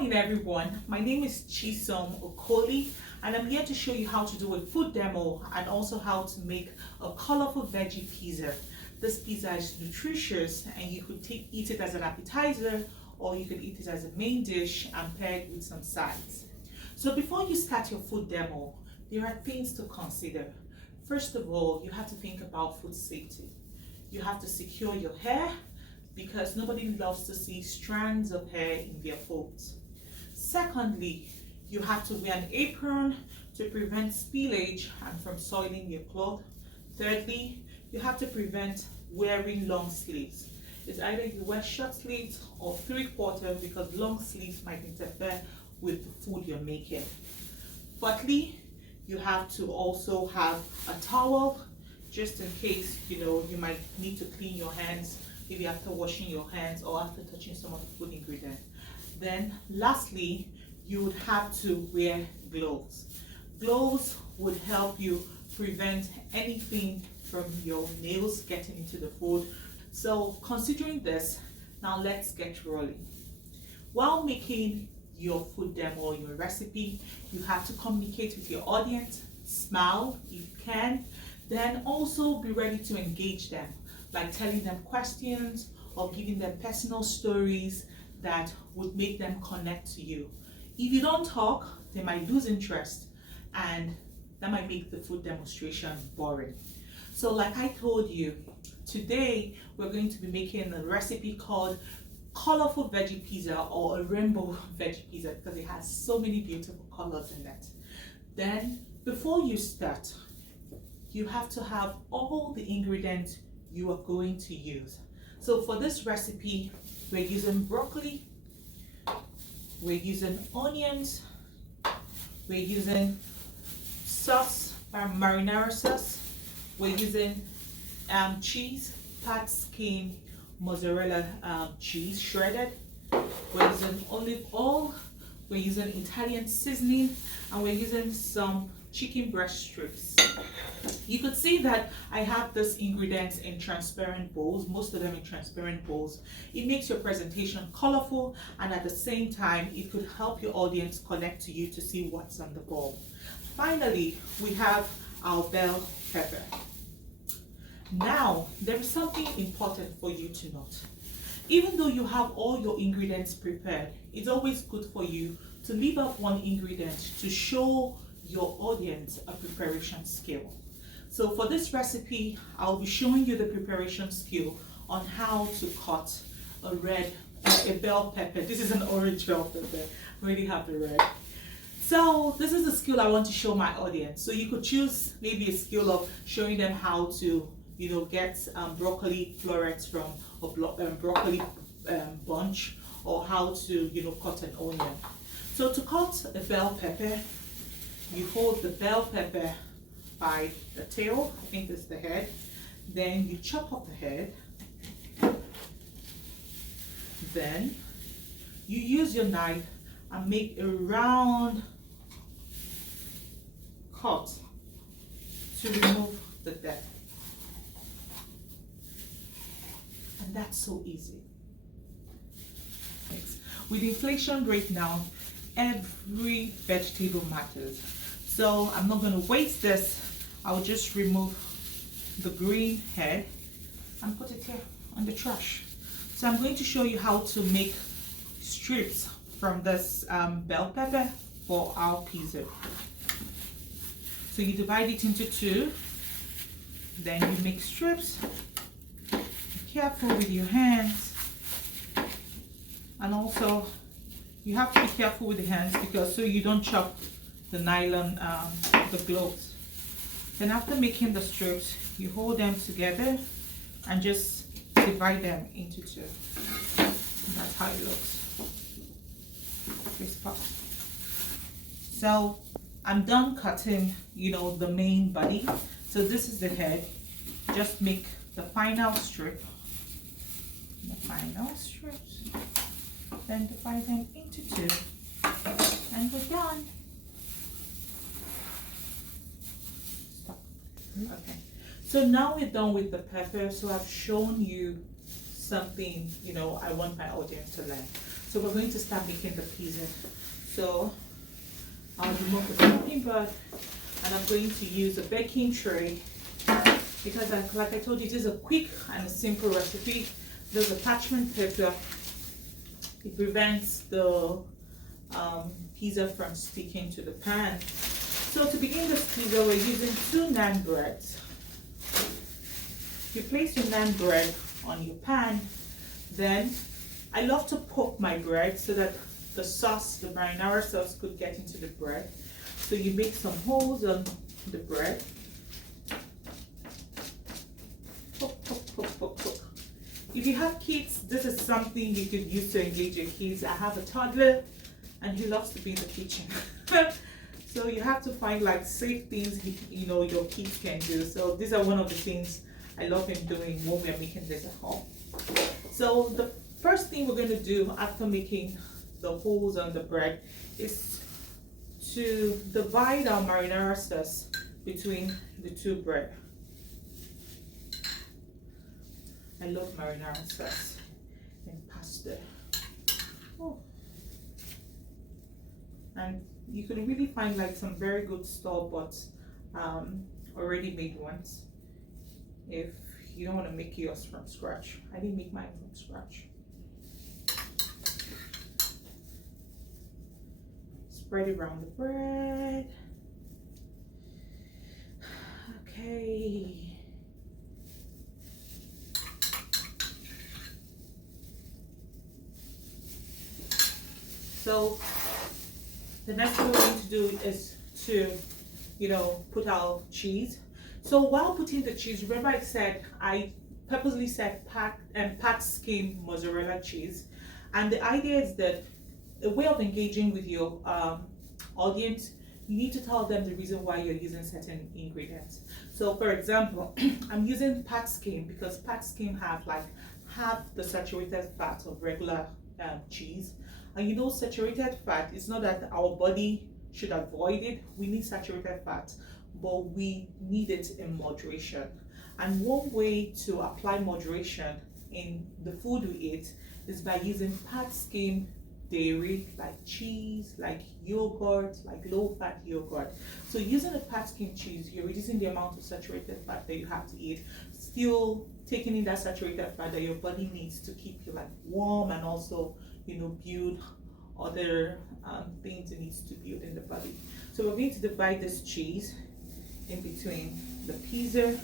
morning, everyone. My name is Chisom Okoli, and I'm here to show you how to do a food demo and also how to make a colorful veggie pizza. This pizza is nutritious, and you could eat it as an appetizer, or you could eat it as a main dish and pair it with some sides. So before you start your food demo, there are things to consider. First of all, you have to think about food safety. You have to secure your hair, because nobody loves to see strands of hair in their folds. Secondly, you have to wear an apron to prevent spillage and from soiling your cloth. Thirdly, you have to prevent wearing long sleeves. It's either you wear short sleeves or 3/4, because long sleeves might interfere with the food you're making. Fourthly, you have to also have a towel just in case you might need to clean your hands, maybe after washing your hands or after touching some of the food ingredients. Then lastly, you would have to wear gloves. Gloves would help you prevent anything from your nails getting into the food. So considering this, now let's get rolling. While making your food demo or your recipe, you have to communicate with your audience, smile if you can, then also be ready to engage them, like telling them questions or giving them personal stories that would make them connect to you. If you don't talk, they might lose interest, and that might make the food demonstration boring. So like I told you, today we're going to be making a recipe called colorful veggie pizza, or a rainbow veggie pizza, because it has so many beautiful colors in it. Then before you start, you have to have all the ingredients you are going to use. So for this recipe, we're using broccoli, we're using onions, we're using sauce, marinara sauce, we're using cheese, pat skin mozzarella cheese shredded, we're using olive oil, we're using Italian seasoning, and we're using some chicken breast strips. You could see that I have these ingredients in transparent bowls, most of them in transparent bowls. It makes your presentation colorful, and at the same time it could help your audience connect to you to see what's on the bowl. Finally, we have our bell pepper. Now, there is something important for you to note. Even though you have all your ingredients prepared, it's always good for you to leave out one ingredient to show your audience a preparation skill. So for this recipe, I'll be showing you the preparation skill on how to cut a bell pepper. This is an orange bell pepper. I already have the red. So this is the skill I want to show my audience. So you could choose maybe a skill of showing them how to get broccoli florets from a broccoli bunch, or how to cut an onion. So to cut a bell pepper, you hold the bell pepper by the tail, I think that's the head, then you chop off the head, then you use your knife and make a round cut to remove the dead. And that's so easy. With inflation rate now, every vegetable matters. So I'm not going to waste this. I'll just remove the green head and put it here on the trash. So I'm going to show you how to make strips from this bell pepper for our pizza. So you divide it into two, then you make strips. Be careful with your hands, and also you have to be careful with the hands, because so you don't chop the nylon, the gloves. Then after making the strips, you hold them together and just divide them into two. And that's how it looks. So I'm done cutting, the main body. So this is the head. Just make the final strip. Then divide them into two, and we're done. Stop. Okay, so now we're done with the pepper. So I've shown you something I want my audience to learn. So we're going to start making the pizza. So I'll remove the cooking board and I'm going to use a baking tray because like I told you, this is a quick and a simple recipe. There's attachment paper. It prevents the pizza from sticking to the pan. So to begin this pizza, we're using 2 naan breads. You place your naan bread on your pan. Then I love to poke my bread so that the sauce, the marinara sauce, could get into the bread. So you make some holes on the bread. Poke, poke, poke, poke, poke. If you have kids, this is something you could use to engage your kids. I have a toddler and he loves to be in the kitchen. So you have to find like safe things your kids can do. So these are one of the things I love him doing when we're making this at home. So the first thing we're going to do after making the holes on the bread is to divide our marinara sauce between the 2 bread. I love marinara sauce and pasta. Oh. And you can really find like some very good store-bought already made ones if you don't want to make yours from scratch. I didn't make mine from scratch. Spread it around the bread. Okay. So the next thing we're going to do is to, put our cheese. So while putting the cheese, remember I purposely said packed skim mozzarella cheese. And the idea is that a way of engaging with your audience, you need to tell them the reason why you're using certain ingredients. So for example, I'm using packed skim because packed skim have like half the saturated fat of regular cheese. And saturated fat, it's not that our body should avoid it. We need saturated fat, but we need it in moderation. And one way to apply moderation in the food we eat is by using packed skim dairy, like cheese, like yogurt, like low-fat yogurt. So using a packed skim cheese, you're reducing the amount of saturated fat that you have to eat, still taking in that saturated fat that your body needs to keep you like warm and also build other things it needs to build in the body. So we're going to divide this cheese in between the pizza.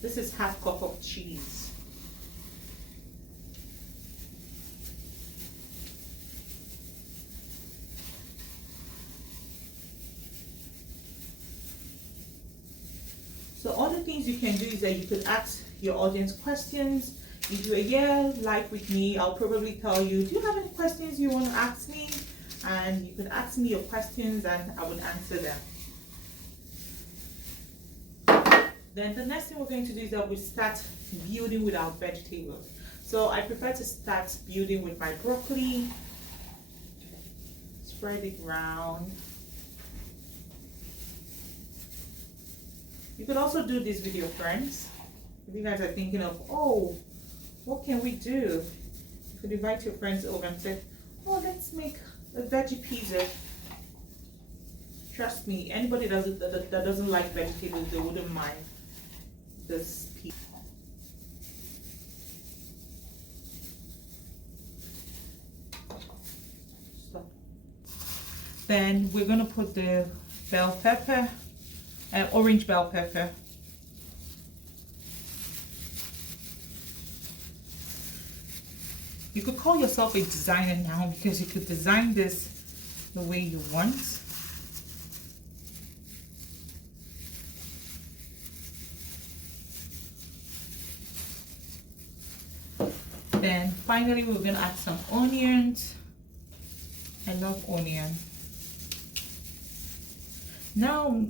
This is half cup of cheese. So other things you can do is that you could ask your audience questions. If you're here live with me, I'll probably tell you, do you have any questions you want to ask me? And you can ask me your questions and I will answer them. Then the next thing we're going to do is that we start building with our vegetables. So I prefer to start building with my broccoli. Spread it around. You could also do this with your friends. If you guys are thinking of, what can we do? You could invite your friends over and say, let's make a veggie pizza. Trust me, anybody that doesn't like vegetables, they wouldn't mind this pizza. Stop. Then we're going to put the bell pepper, orange bell pepper. You could call yourself a designer now because you could design this the way you want. Then finally we're going to add some onions. I love onion. Now,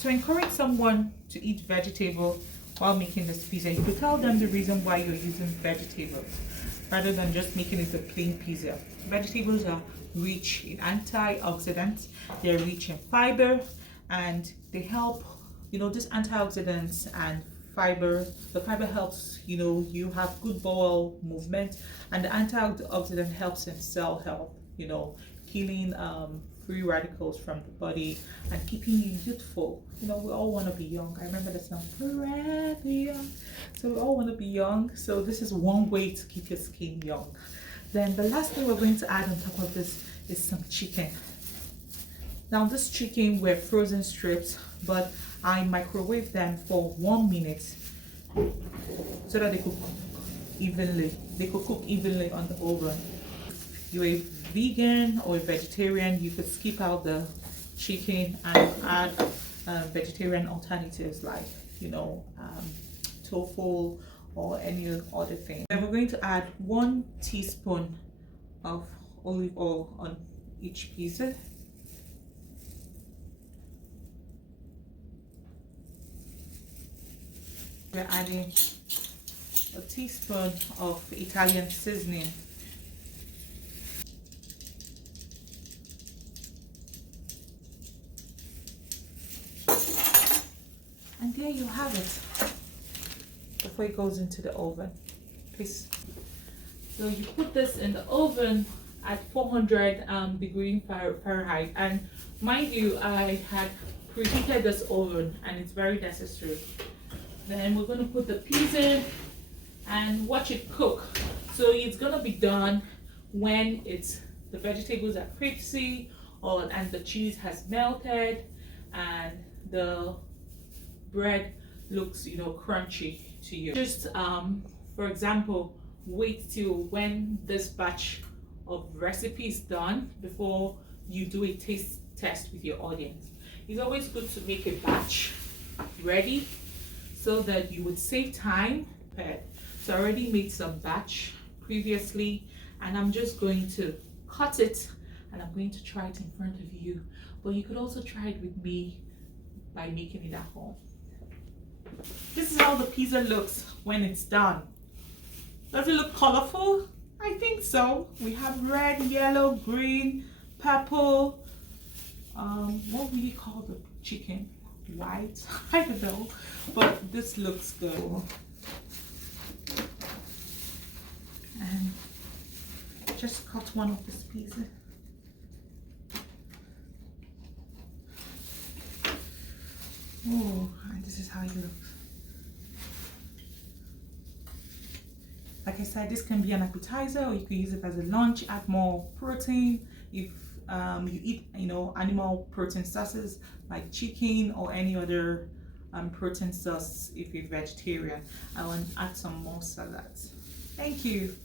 to encourage someone to eat vegetable while making this pizza, you could tell them the reason why you're using vegetables rather than just making it a plain pizza. Vegetables are rich in antioxidants, they're rich in fiber, and they help, these antioxidants and fiber. The fiber helps, you know, you have good bowel movement, and the antioxidant helps in cell health, you know, killing free radicals from the body and keeping you youthful. You know, we all want to be young. I remember the song Forever Young. So we all want to be young. So this is one way to keep your skin young. Then the last thing we're going to add on top of this is some chicken. Now this chicken were frozen strips, but I microwave them for 1 minute so that they could cook evenly. They could cook evenly on the oven. If you're a vegan or a vegetarian, you could skip out the chicken and add vegetarian alternatives like, you know, tofu or any other thing. Then we're going to add 1 teaspoon of olive oil on each pizza. We're adding a teaspoon of Italian seasoning. And there you have it before it goes into the oven. Please. So you put this in the oven at 400 degree Fahrenheit, and mind you, I had preheated this oven and it's very necessary. Then we're going to put the peas in and watch it cook. So it's going to be done when the vegetables are crispy and the cheese has melted and the bread looks, you know, crunchy to you. Just for example, wait till when this batch of recipe is done before you do a taste test with your audience. It's always good to make a batch ready so that you would save time. So I already made some batch previously, and I'm just going to cut it and I'm going to try it in front of you. But you could also try it with me by making it at home. This is how the pizza looks when it's done. Does it look colorful? I think so. We have red, yellow, green, purple. What will you call the chicken? White? I don't know. But this looks good. And just cut one of this pizza. Oh, and this is how it looks. Like I said, this can be an appetizer, or you could use it as a lunch. Add more protein if you eat, you know, animal protein sauces like chicken or any other protein sauce. If you're vegetarian, I want to add some more salads. Thank you.